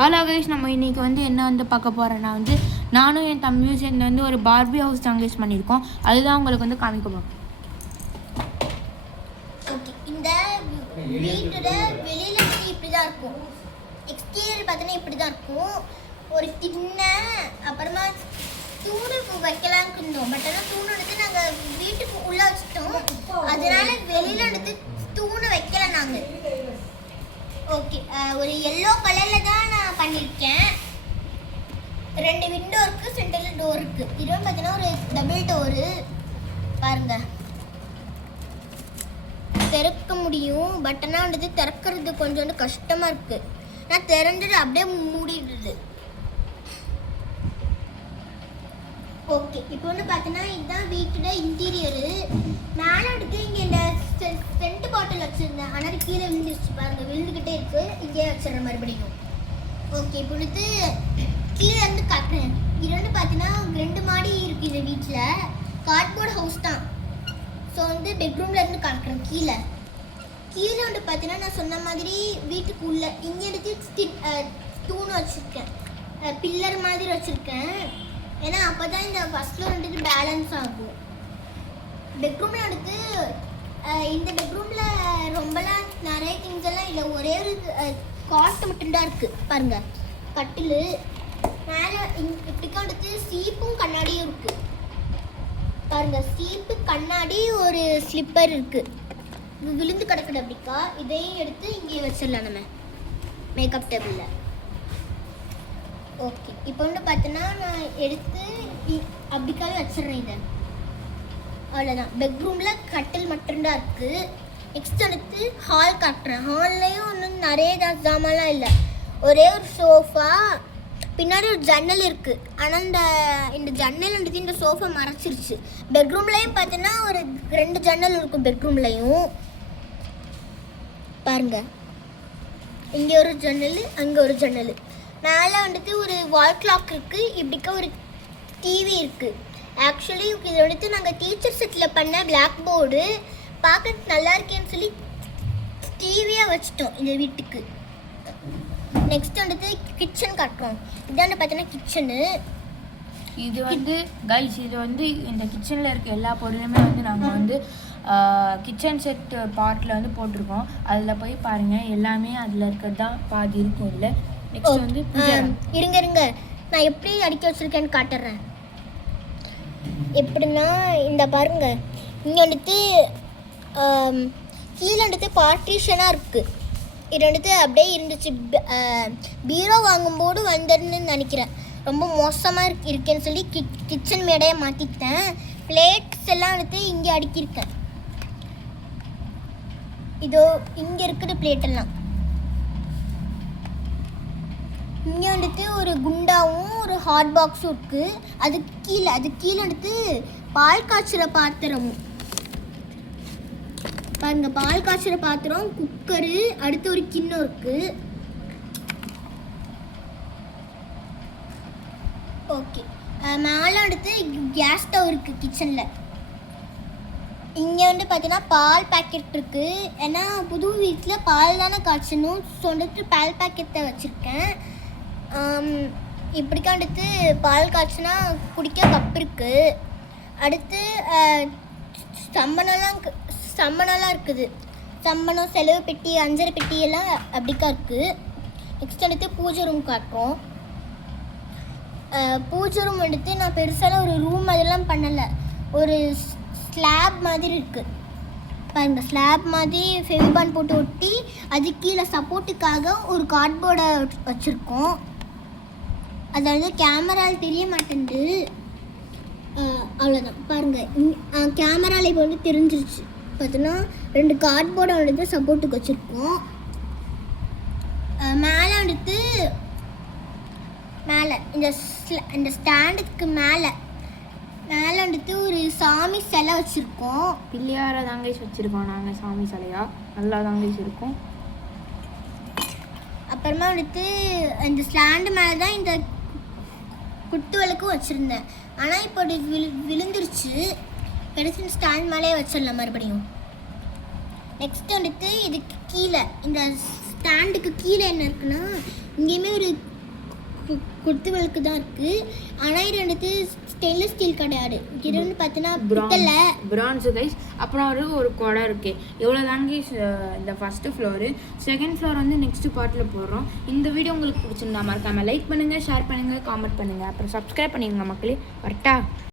Hello guys, நம்ம இன்றைக்கி வந்து என்ன வந்து பார்க்க போகிறேன்னா வந்து நானும் என் தம்பியும் சேர்ந்து வந்து ஒரு பார்பி ஹவுஸ் அங்கேஜ் பண்ணியிருக்கோம். அதுதான் உங்களுக்கு வந்து காமிக்க போகிறோம். ஓகே, இந்த வீட்டோட வெளியில இப்படி தான் இருக்கும். எக்ஸ்டீரியர் பார்த்தீங்கன்னா இப்படி தான் இருக்கும். ஒரு திண்ண அப்புறமா தூணு வைக்கலான்னு இருந்தோம். பட் ஆனால் தூணு எடுத்து நாங்கள் வீட்டுக்கு உள்ளே வச்சுட்டோம். அதனால வெளியில எடுத்து தூணு வைக்கல நாங்கள். ஓகே, ஒரு எல்லோ கலரில் தான் நான் பண்ணியிருக்கேன். 2 விண்டோ இருக்குது, சென்டரில் டோர் இருக்குது. இது வந்து பார்த்தீங்கன்னா ஒரு டபுள் டோரு பாருங்க. திறக்க முடியும், பட் ஆனால் வந்துட்டு திறக்கிறது கொஞ்சம் வந்து கஷ்டமாக இருக்குது. நான் திறந்துட்டு அப்படியே மூடிடுது. ஓகே, இப்போ வந்து பார்த்தீங்கன்னா இதுதான் வீட்டோட இன்டீரியரு. மேலே வந்துட்டு இங்கே இந்த சென்ட் பாட்டில் வச்சுருந்தேன், ஆனால் கீழே விழுந்துருச்சு பாருங்க, விழுந்துக்கிட்டே இருக்குது. இங்கே வச்சிடற மறுபடியும். ஓகே, இப்போ வந்துட்டு கீழே இருந்து காட்டுறேன். இது வந்து பார்த்தீங்கன்னா 2 மாடி இருக்குது. இந்த வீட்டில் கார்ட்போர்ட் ஹவுஸ் தான். ஸோ வந்து பெட்ரூமில் இருந்து காட்டுறேன். கீழே வந்து பார்த்தீங்கன்னா நான் சொன்ன மாதிரி வீட்டுக்கு உள்ள இங்கே எடுத்து தூண் வச்சுருக்கேன், பில்லர் மாதிரி வச்சுருக்கேன். ஏன்னா அப்போ தான் இந்த ஃபஸ்ட் ஃப்ளோர் வந்துட்டு பேலன்ஸ் ஆகும். பெட்ரூமில் எடுத்து இந்த பெட்ரூமில் ரொம்பலாம் நிறைய திங்ஸ் எல்லாம் இல்லை, ஒரே ஒரு காட்டு மட்டும்தான் இருக்குது பாருங்க. கட்டில் மேலே இப்படிக்கா எடுத்து சீப்பும் கண்ணாடியும் இருக்குது பாருங்க. சீப்பு, கண்ணாடி, ஒரு ஸ்லிப்பர் இருக்குது. விழுந்து கிடக்குது அப்படிக்கா. இதையும் எடுத்து இங்கே வச்சிடலாம் நம்ம மேக்கப் டேபிளில். ஓகே, இப்போ வந்து பார்த்தோன்னா நான் எடுத்து அப்படிக்காவே வச்சிடுறேன். இதை அவ்வளோதான். பெட்ரூமில் கட்டில் மட்டும்தான் இருக்குது. நெக்ஸ்ட் எடுத்து ஹால் காட்டுறேன். ஹால்லையும் ஒன்றும் நிறைய ஜாமான்லாம் இல்லை, ஒரே ஒரு சோஃபா, பின்னாடி ஒரு ஜன்னல் இருக்குது. ஆனால் இந்த ஜன்னல் வந்துட்டு இந்த சோஃபா மறைச்சிருச்சு. பெட்ரூம்லேயும் பார்த்தீங்கன்னா ஒரு 2 ஜன்னல் இருக்கும். பெட்ரூம்லையும் பாருங்க, இங்கே ஒரு ஜன்னல், அங்கே ஒரு ஜன்னல். மேலே வந்துட்டு ஒரு வால் கிளாக் இருக்குது. இப்படிக்கா ஒரு டிவி இருக்குது. ஆக்சுவலி இது வந்துட்டு நாங்கள் டீச்சர் செட்டில் பண்ண பிளாக் போர்டு பார்க்க நல்லா இருக்கேன்னு சொல்லி டிவியாக வச்சுட்டோம் இந்த வீட்டுக்கு. நெக்ஸ்ட் வந்துட்டு கிச்சன் காட்டுறோம். இதான பார்த்தீங்கன்னா கிச்சனு. இது வந்து கைஸ், இது வந்து இந்த கிச்சனில் இருக்க எல்லா பொருளுமே வந்து நாங்கள் வந்து கிச்சன் செட் பார்ட்டில் வந்து போட்டிருக்கோம். அதில் போய் பாருங்கள், எல்லாமே அதில் இருக்கிறது தான் பாதி இருக்கும். இல்லை நெக்ஸ்ட் வந்து இருங்க நான் எப்படி அடுக்கி வச்சுருக்கேன்னு காட்டுறேன். எப்படின்னா இந்த பாருங்க, இங்கே வந்துட்டு கீழே வந்துட்டு பார்ட்டிஷனாக இருக்குது. இது வந்துட்டு அப்படியே இருந்துச்சு. பீரோ வாங்கும்போது வந்துடுன்னு நினைக்கிறேன். ரொம்ப மோசமாக இருக்கேன்னு சொல்லி கிச்சன் மேடையை மாற்றிக்கிட்டேன். பிளேட்ஸ் எல்லாம் வந்துட்டு இங்கே அடுக்கியிருக்கேன். இதோ இங்கே இருக்குது பிளேட் எல்லாம். இங்கே வந்துட்டு ஒரு குண்டாவும் ஒரு ஹாட் பாக்ஸும் இருக்குது. அதுக்கு கீழே வந்துட்டு பால் காய்ச்சுற பாத்திரமும் பாருங்க. பால் காய்ச்சுற பாத்திரம், குக்கரு, அடுத்து ஒரு கிண்ணம் இருக்குது. ஓகே, மேலே வந்துட்டு கேஸ் ஸ்டவ் இருக்குது கிச்சனில். இங்கே வந்து பார்த்தீங்கன்னா பால் பேக்கெட் இருக்குது. ஏன்னா புது வீட்டில் பால் தானே காய்ச்சணும். ஸோ வந்துட்டு பால் பேக்கெட்டை வச்சுருக்கேன். இப்படிக்கா அடுத்து பால் காய்ச்சினா குடிக்க கப் இருக்குது. அடுத்து சம்மணம்லாம் இருக்குது. சம்மணம், செலவு பெட்டி, அஞ்சரை பெட்டி எல்லாம் அப்படிக்கா இருக்குது. நெக்ஸ்ட் அடுத்து பூஜை ரூம் காட்டுறோம். பூஜை ரூம் எடுத்து நான் பெருசாலாம் ஒரு ரூம் அதெல்லாம் பண்ணலை, ஒரு ஸ்லாப் மாதிரி இருக்குது பாருங்க. ஸ்லாப் மாதிரி ஃபெவிபான் போட்டு ஒட்டி அது கீழே சப்போர்ட்டுக்காக ஒரு கார்ட்போர்டை வச்சுருக்கோம். அதாவது கேமராவில் தெரிய மாட்டேங்குது. அவ்வளோதான் பாருங்கள். கேமராவில் இப்போ வந்து தெரிஞ்சிருச்சு. பார்த்தோன்னா 2 கார்ட்போர்டை வந்துட்டு சப்போர்ட்டுக்கு வச்சுருக்கோம். மேலே வந்துட்டு இந்த ஸ்டாண்டுக்கு மேலே வந்துட்டு ஒரு சாமி சிலை வச்சுருக்கோம். பிள்ளையார தாங்க வச்சுருக்கோம் நாங்கள். சாமி சிலையா நல்லா தாங்க வச்சுருக்கோம். அப்புறமா வந்துட்டு இந்த ஸ்டாண்டு மேலே தான் இந்த குத்து விளக்கும் வச்சுருந்தேன். ஆனால் இப்போ விழுந்துருச்சு. எடுத்து ஸ்டாண்ட் மேலே வச்சிடலாம் மறுபடியும். நெக்ஸ்ட் வந்துட்டு இதுக்கு கீழே, இந்த ஸ்டாண்டுக்கு கீழே என்ன இருக்குன்னா, இங்கேயுமே ஒரு குத்து விளக்கு தான் இருக்குது. ஆனால் இது வந்துட்டு ஸ்டெயின்லெஸ் ஸ்டீல் கிடையாது. இது வந்து பார்த்தீங்கன்னா பித்தளை பிரான்ஸு கைஸ். அப்புறம் ஒரு குடம் இருக்குது. இவ்வளோ தாங்க இந்த ஃபஸ்ட்டு ஃப்ளோரு. செகண்ட் ஃப்ளோர் வந்து நெக்ஸ்ட்டு பார்ட்டில் போடுறோம். இந்த வீடியோ உங்களுக்கு பிடிச்சிருந்தா மறக்காமல் லைக் பண்ணுங்கள், ஷேர் பண்ணுங்கள், காமெண்ட் பண்ணுங்கள், அப்புறம் சப்ஸ்கிரைப் பண்ணிடுங்க மக்களே. வரட்டா?